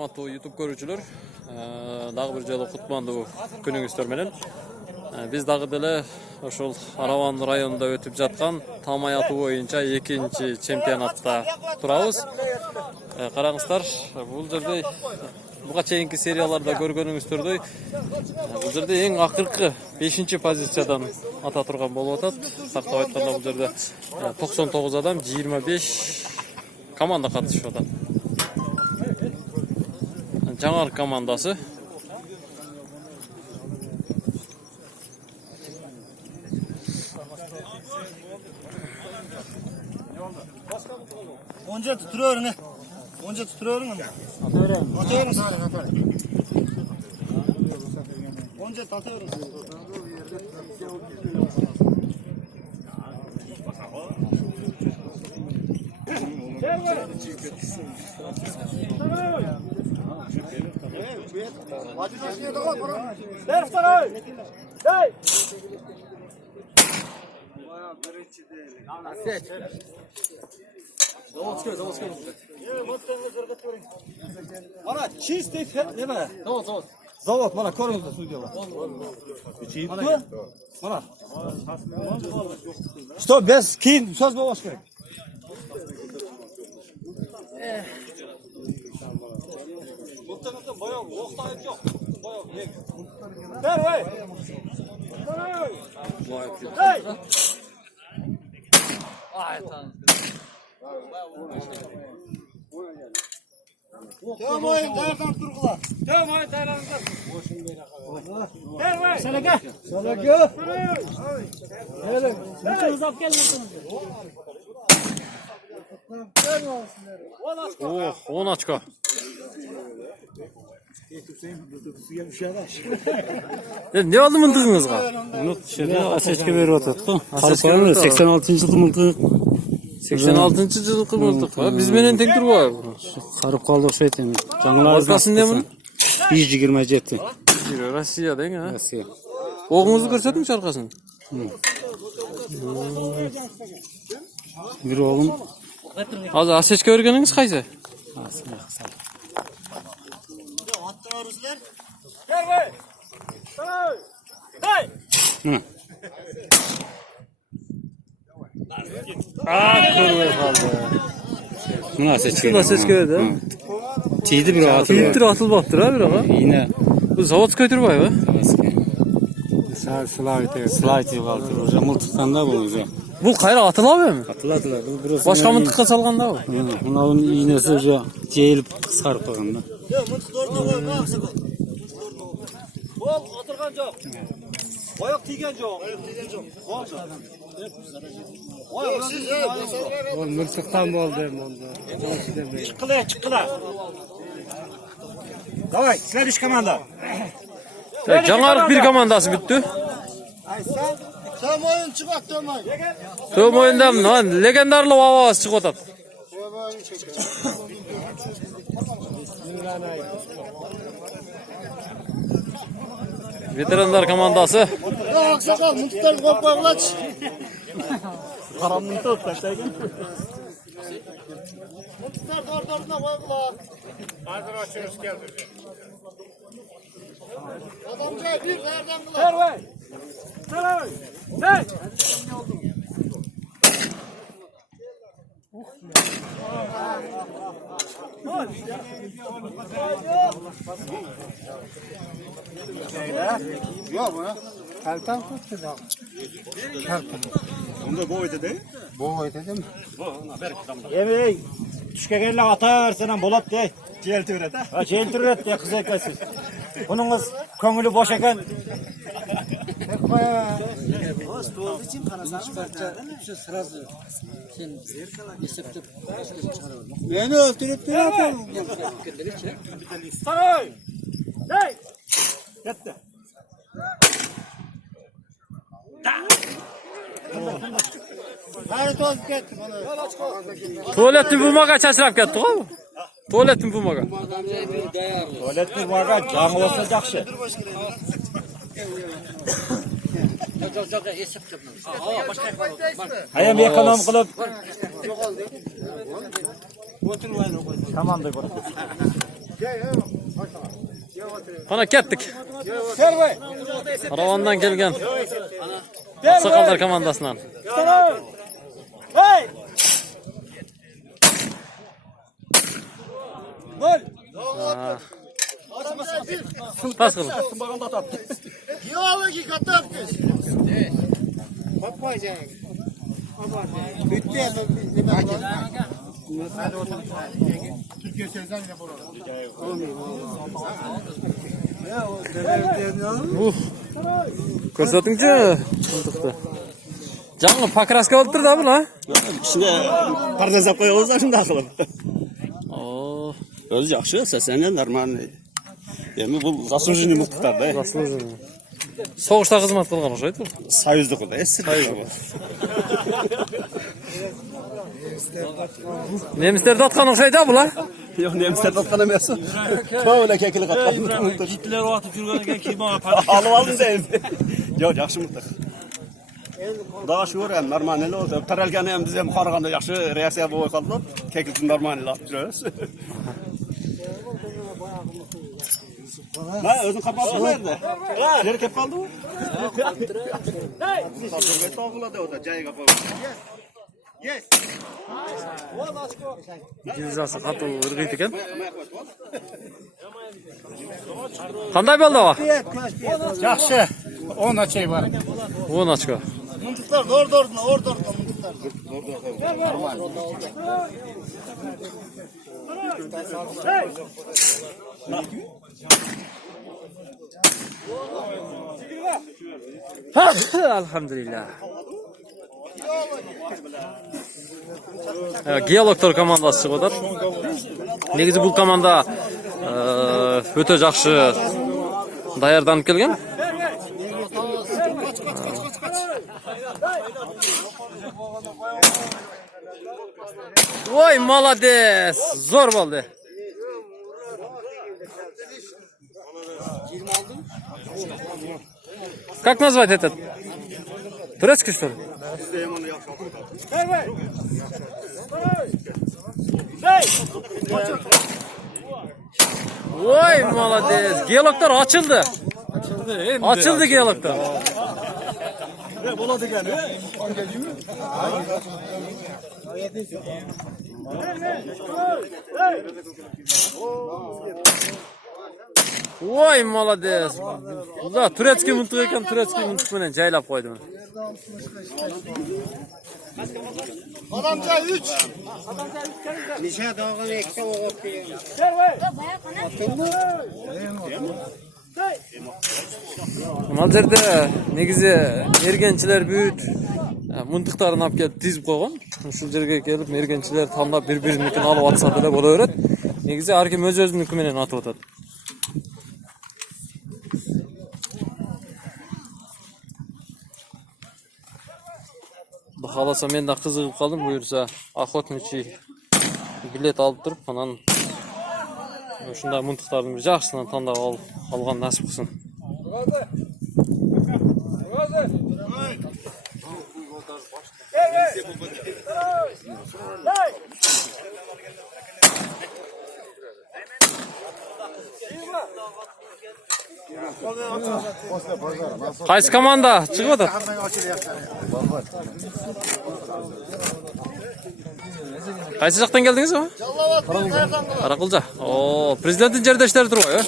Урматтуу YouTube көрүүчүлөр, дагы бир жолу кутмандуу күнүңүздөр менен. Биз дагы деле ошол Араван районунда өтүп жаткан Тамай аты боюнча 2-чи чемпионатта турабыз. Караңыздар, бул жерде буга чейинки серияларда көргөнүңүздөрдөй бул жерде эң акыркы 5-чи позициядан ата турган болуп атат. Тактап айтканда бул жерде 99 адам, 25 команда катышып атат. Жаңар командасы. Onca tuturuyorsun ha. Onca tuturuyorsun ama. Atıyorsun. Onca atıyorsun. Ana чистый nima? Zavod mana ko'ringizlar studiyada. Chiyibdi. Mana. Что без keyin so'z bo'lish kerak. Muhtemelen bayağı o'qtayib yo'q. Bayağı. Ver vay. Hey. Ay tanrım. Devam oyun dayandan turgular. Devam oyun dayandan. Ver Salaka. Salaka. Gelin. Sen uzak gelmesin. Oh, 10 очко. Ne oldu mıntığınızga? Bunu dışarıda Asechke verip atатты. Kalkanı 86-cı mıltık. 86-cı жылкы мылтык. Биз менен тең турбайбы? Карып калды окшойт эми. Жаңылар Маркасы эмне мунун? 127. Россия дең, а? Россия. Оğuңузду көрсөтүңүз аркасын. Bir oğlum. Азыр Асечке бергениңиз кайсы? Attırıyoruzlar. Ver vay. Hey. Hı. Kırmaya kaldı. Bunu Asechke. Bunu Asechke verdi, ha? Tiydi bir atıl. Filtre atılmaktır ha bir ama. Yine. Bu Zavodskoy turbay mı? Slide kaldı. Hocam mıltıktan da bunu hocam. Bu kayra atılamıyor mu? Atıladılar. Bu burası. Başka mıntıkka salganda mı? Bunun iğnesi hocam ceyilip kıskarıp bakanda. Yok mıntık orada koy. Ne yapsak o? Bol atırgan çok. Ayak tiygen çok. Ayak tiygen çok. Ayak siz O mıltıktan oldu hem onda. Çıkıla. Давай, следующая команда. Жаңарық bir komandası bitti. Tam oyun çıkart Tomay. Tüm oyunda legendarlı avaz çıkıp atat. Veteranlar komandası. Aksakal mıntıklar kopağlaç. Karanlıkta taşlayın. Mıntıklar dordoruna koydular. Hazır açıyoruz geldi. Adamca bir nereden kılar? Ver vay. Ver. Yok buna. Kaltan tuttu da. Kaltan. Bunda bu ötede değil. Bu ötede mi? Yemeği. Düşkegenle ataya versen bolat de. Celti üret ha. Ha çeltir üret de kız eklesin. Bunun köngülü boş eken. Doğru için kanasan şu sırası sen eseptip Beni öldürüp ne yapalım? Sarı! Hey! Gitti. Hayır toz gitti bana. Tuvaletni bulmaga çaçırap ketdi go. Tuvaletni bulmaga. Tuvaletni bulmaga жаңы болса жақсы. Ayam ekonom qilib komanda ko'radi. Ana ketdik. Aravandan kelgan Sakallar komandasından. Hey! Gol! Pas kılın. Geologi kataptı. Bakmayacak. Bitti ya. Türkiye sözden yine Ko'rsatingchi. Canlı pakraska olib turdi bu la. İçine pardon koyuyoruz da şimdi akıllı. Oo, Öz yaxşı, seslengen normal. Yani bu zaslужение mıktıklar da. zaslужение. Soğuşta xizmat qilgan o'xshaydi. Soyuzluk o da. Soyuzluk. Nemislarni otgan o'xshaydi bu la. Yok nemisler tatkan emas. Böyle kekili katkan. Hitler otib yurganiga kim Alıp aldın sen. Yok yaxşı mıktık. Daha şu var hem normal oldu. Taralgan hem bize qaraganda yaxşı reaksiya bo'lib qoldi. Kekilni normal atıyoruz. Ne özün kapattın nerede? Nereye kep kaldı bu? Hey! Tağladı o da cayga koydu. Yes. Gilzasi qattiq urg'iydi ekan. Qanday bo'ldi o? Yaxşı. 10 açay var. 10 ochko. Mıntıklar orada mıntıklar. Alhamdulillah. Geologlar komandasi chiqib o'tadi. Negizi bu komanda o'ta yaxshi tayyorlanib kelgan. Voy, молодец! Zo'r bo'ldi. Как назвать этот? Турецкий, что ли? Ой, молодец. Geologlar açıldı. Açıldı geologlar. Voy, молодец. Ular Turetskiy mıntık ekan, Turetskiy mıntık bilan jaylab qo'ydim. Adamca 3. Nişe dağın ekse oğup Mana yerda negizi merganchilar büyüt mıntıklarni olib kelib tizib qo'ygan. Shu yerga kelib merganchilar tanlab bir-birinikini olib atsa da bo'laveradi. Negizi har kim o'z-o'ziniki bilan atib o'tadi. Xalasa men de qiziqib qoldim, buyursa охотничий bilet olib turib, anan shunday mıntıklarni bir yaxshisidan tanlab olgan nasib qilsin. Qaysi komanda chiqib o'tadi? Qaysi yoqdan keldingiz o? Qaraqulja. Oo, prezidentning jardoshlari turibdi.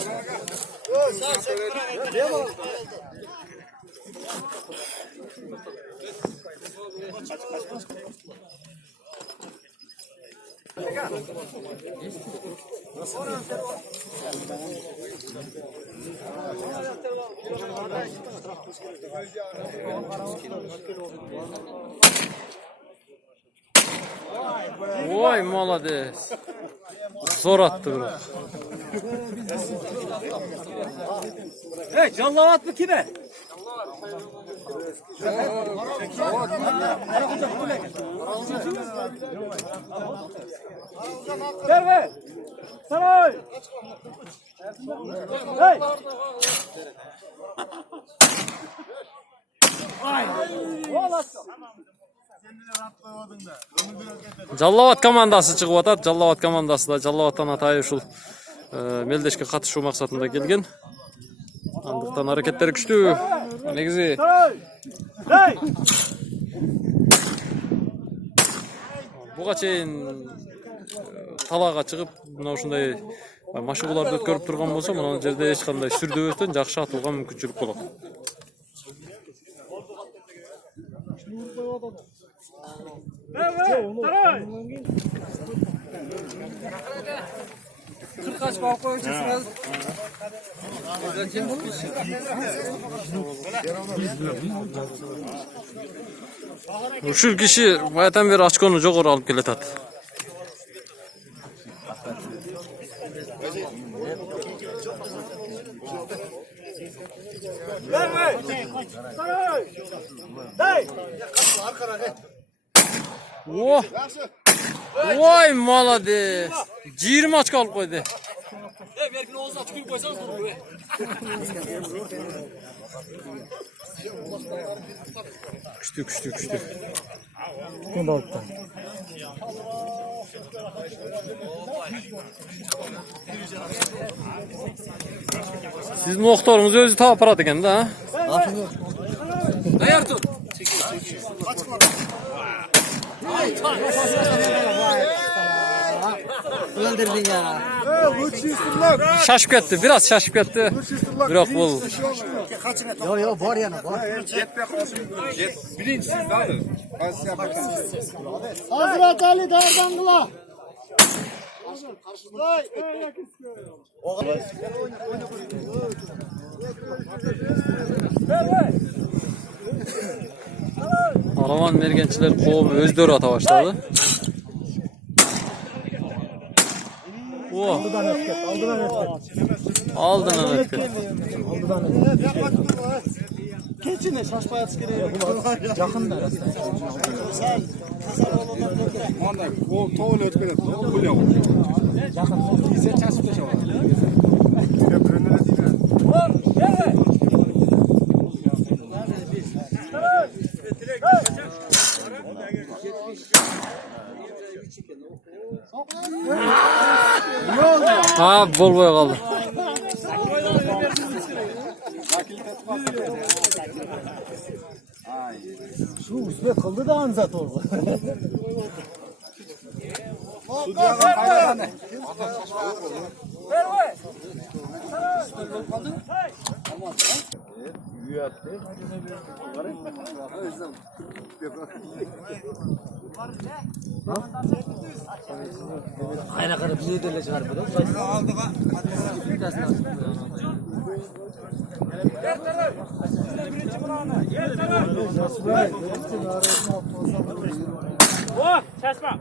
Voy, молодец. Zo'r atdi bro. Hey, Jallavat mı kime? Serve! Saray! Hey! Ay! Jallavat komandasi chiqib o'tadi. Jallavat komandasida Jallavatdan atay uşul Мелдешке катышуу максатында келген. Андыктан аракеттери күчтүү. Негизи буга чейин талаага чыгып, мына ушундай машыгууларды өткөрүп турган болсо, мына жерде эч кандай сүрдөбөстөн жакшы атууга мүмкүнчүлүк болот. Ушул киши баятан бери очкону жогору алып келатат. О! Ой, молодец. 20 очко алып койду. Berkin oğuz açık gün koysanız durur be. Күчтүү. Sizin muhtarınız özü tabi aparat eken de ha? Ayar tut. Öldürdün ya. Şaşıp ketdi, biraz şaşıp ketdi. Biroq bul. Yo bor yana bor. Hazret Ali Dardangula. Aravan mergençiler kovup özdörü ata başladı. Aldından ötket. Keçine şaşmaya çıkıyor. Yakında. Sen kasar olanlar ne? Onday, o toğul ötüp edet, o bile olur. Yakında. Bize çasıp da var. Ha, bol boya kaldı. Şu üstüne kıldı da anzat oldu. Ayna karı bize de çıkar bu da. О, шашма.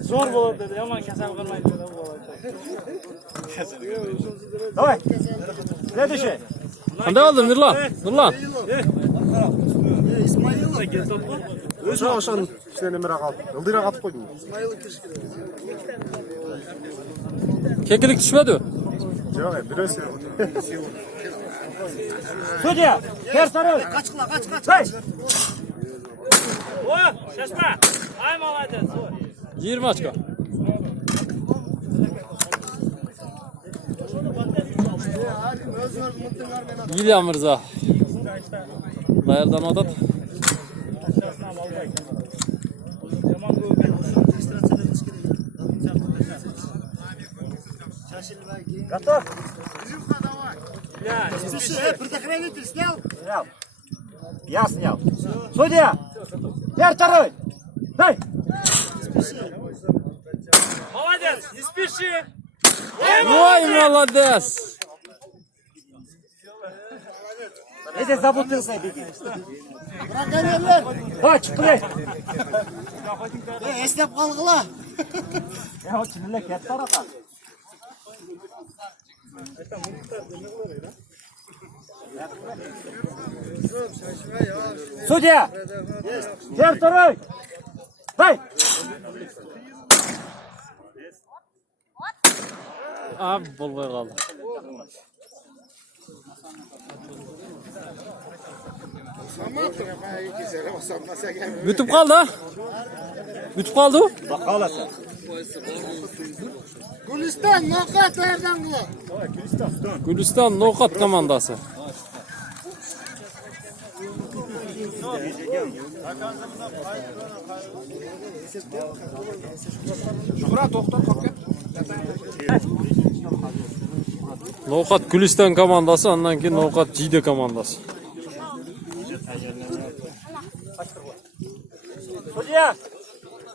Zor bo'ladi dedi. Yomon kasal qilmaydi dedi bu bola. Давай. Следующий. Qanday oldu Nurlan? Nurlan. Oşan işte nemere kaldı. Yıldıra katıp koydum. Kekilik düşmedi. Yok, biraz Судья, тер сорой. Kaç. О, шашма. Ай, молодец. 20 açko. İlya Mirza. Dayardan odat. Готов? Предохранитель снял? Снял. Я снял. Судья! Тер второй! Дай! Молодец, не спеши. Ой, молодец. Эти забутылся, беги. Браконьерлер! Дай, çıkılayım. Esnep kalgıla. Ya o çinile ket tarafı. Судья! Тер второй! Дай! Abi bol boya kaldı. Bütüp kaldı ha? Bütüp kaldı o? Gülistan nokat nereden kılı? Gülistan Nokat komandası. Nokat Gülistan komandası, ondan keyin Nokat Jide komandası. Hoca.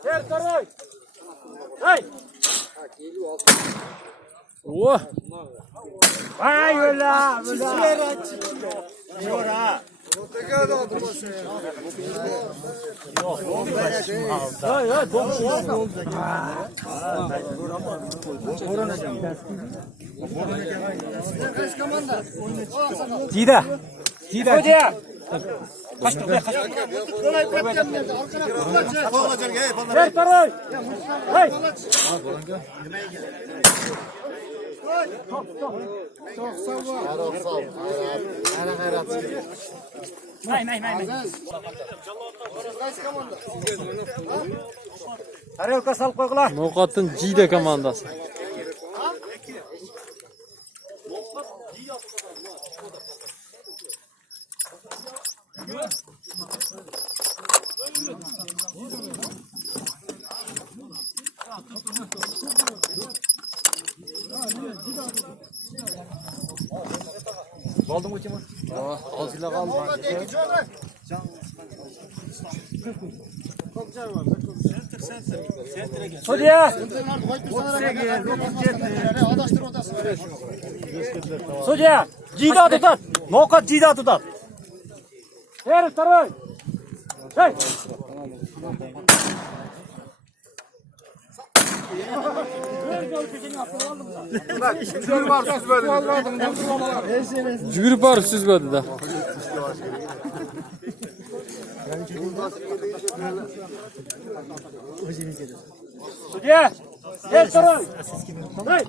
Ver Karoy. Hey. Oh! Ay öyle. Jide. Hoca. Ver Karoy. Hey. Tarelka salып koygular. Nokat'ın Jide komandası. Hoca. Hoca. Jida tutat. Nokat Jida tutat. Ver Karoy. Hey. Jügürüp barıp süzmedi de. Hoca. Ver Karoy. Hey.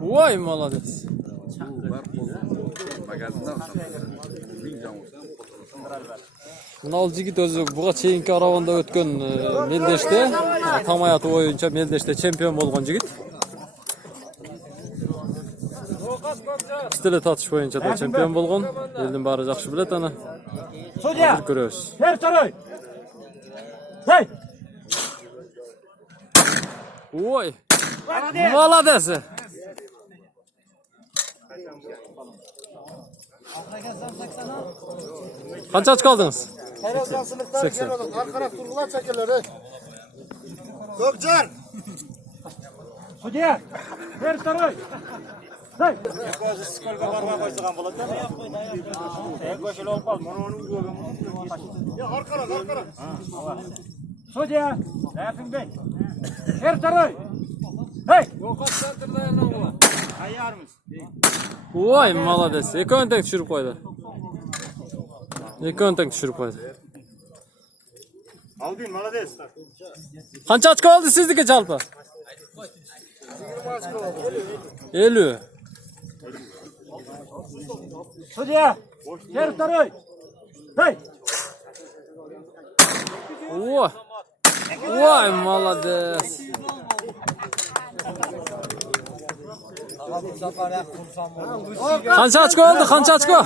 Vay молодец. Nal jigit özü buga çeyinki aravanda ötken Meldeş'te tam hayatı boyunca Meldeş'te çempiyon bolgan jigit. Stile tatış boyunca da çempiyon bolgan. Eldin bari jakşı bilet ana. Hoca. Görüyoruz. Ver Karoy. Hey. Vay. Молодец. Kaç aç kaldınız? 80. Arkana turgular çekerler. Doktor. Hoca. Ver Karoy. Hey. Arkana. Hoca. Rafin Bey. Ver Karoy. Hey. Vay молодец. Eko'ni tek tushirib qo'ydi. Eko'ni tek tushirib qo'ydi. Aldın malades. Qancha ochko oldi sizniki jalpi? 50. Hoca. Ver Karoy. Hey. Vay. Vay молодец. Qancha ochko oldi? Qancha ochko?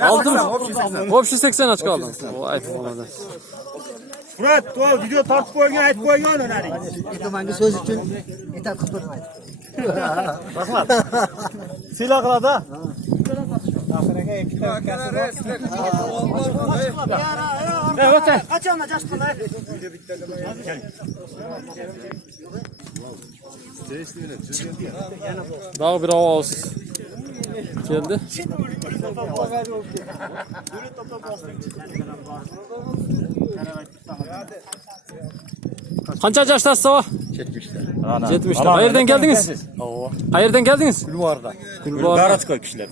60. Общий 80 ochko oldi. Vay молодец. Murat, o video tartib qo'ygan, aytib qo'ygan onari. Ertamangi so'z uchun etak qilib turmaydi. Rahmat. Sila qiladi. Evet. Qachon ajashqalar? Daha bir ovoz keldi. Qancha yashdasiz ava? 70'te. Qayerdan keldingiz? Qayerdan keldingiz? Gulvorda. Gulvorda. Garatkoy kishilar.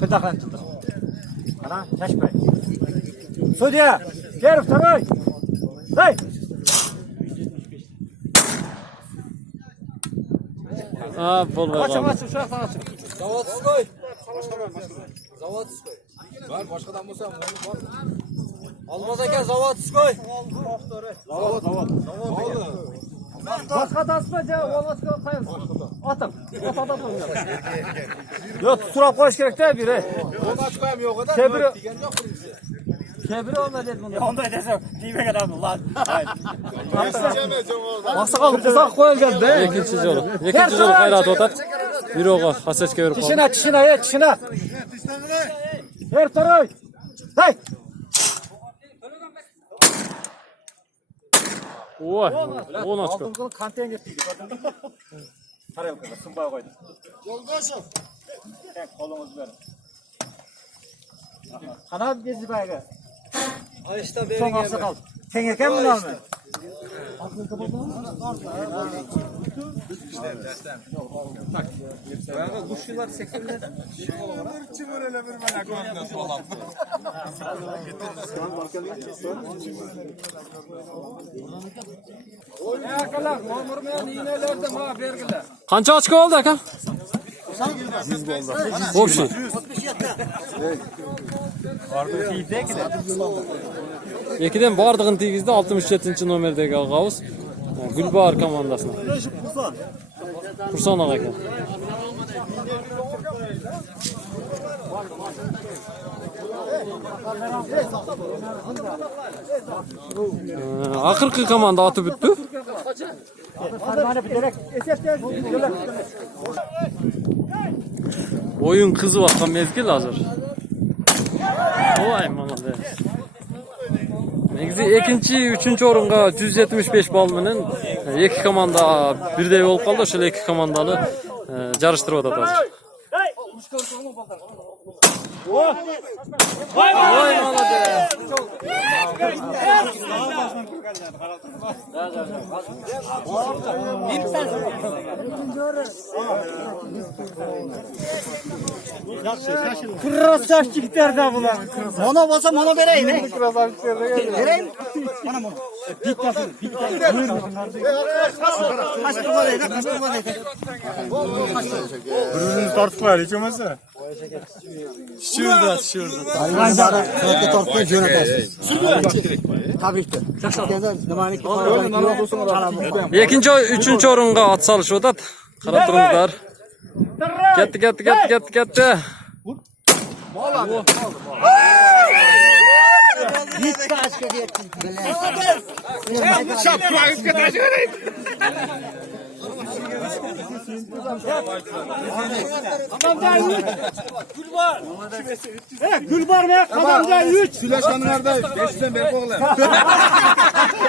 Qirtaqdan chiqdi. Ana, tashbay. Sudya, kelib taroy. Hey. Ha, bo'lmay qoldi. Ochib, shu yoqdan ochib. Zavatsız koy. Zavatsız koy. Var başkadan bulsam var. Almaz eken zavatsız koy. Zavat. Başka tasma cevap olmaz koyalım. Atın. Atadan koyalım. Yok kusura koş gerek değil biri. Onu aç koyayım yok kadar. Kebiri. Digen yok kimse. Kebiri olma dedim bunu. Onda desem diymek adam lan. Maksakal kısak koyacağız be. Ekinci jolu. Ekinci jolu hayrat otat. Bir oğa hasechke berip kaldı. Çişine. Her taraf. Hay. Oy, 10 açko. Altın kanten getirdik. Tarelkada sımbaya koyduk. Yoldaşım. Kolumuz verin. Kanal gezi baygı. Ay işte beri Son gelme. aksakal. Sen erken mi lan mı? Bayağı kuşçular sektörler. Qancha ochko oldi aka? Общий. Ekiden bardığın tegizdi 67 nomerdagi G'avuz Gulbar komandasına. Kursan ağa ekan. Akırkı komanda atıp bitdi. Oyun kızı bakan mezgil hazır. Oy malade. Negzi ikinci, üçüncü orunga 175 bal menen iki komanda birde olup kaldı. Şöyle iki komandalı jarıştırıp atат hazır. Oy malade. Krasavçikler de bunlar. Mono olsa mono vereyim. Vereyim. Bana mono. Kaç turba değil, kaç turba değil. Birbirimizi tartıp var hiç olmazsa. Şurada. Sürekli torpil yönetersin. Tabii ki. Nemanik falan. İkinci, üçüncü orunga at salışı otat. Qarab turinglar. Ketdi. Hiç kaç kediyetin. Gülbar mı? Kadamca 3. Süleşmanın nerede? 500'den beri koğular.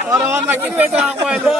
Arabanla gitmedi ha koydu.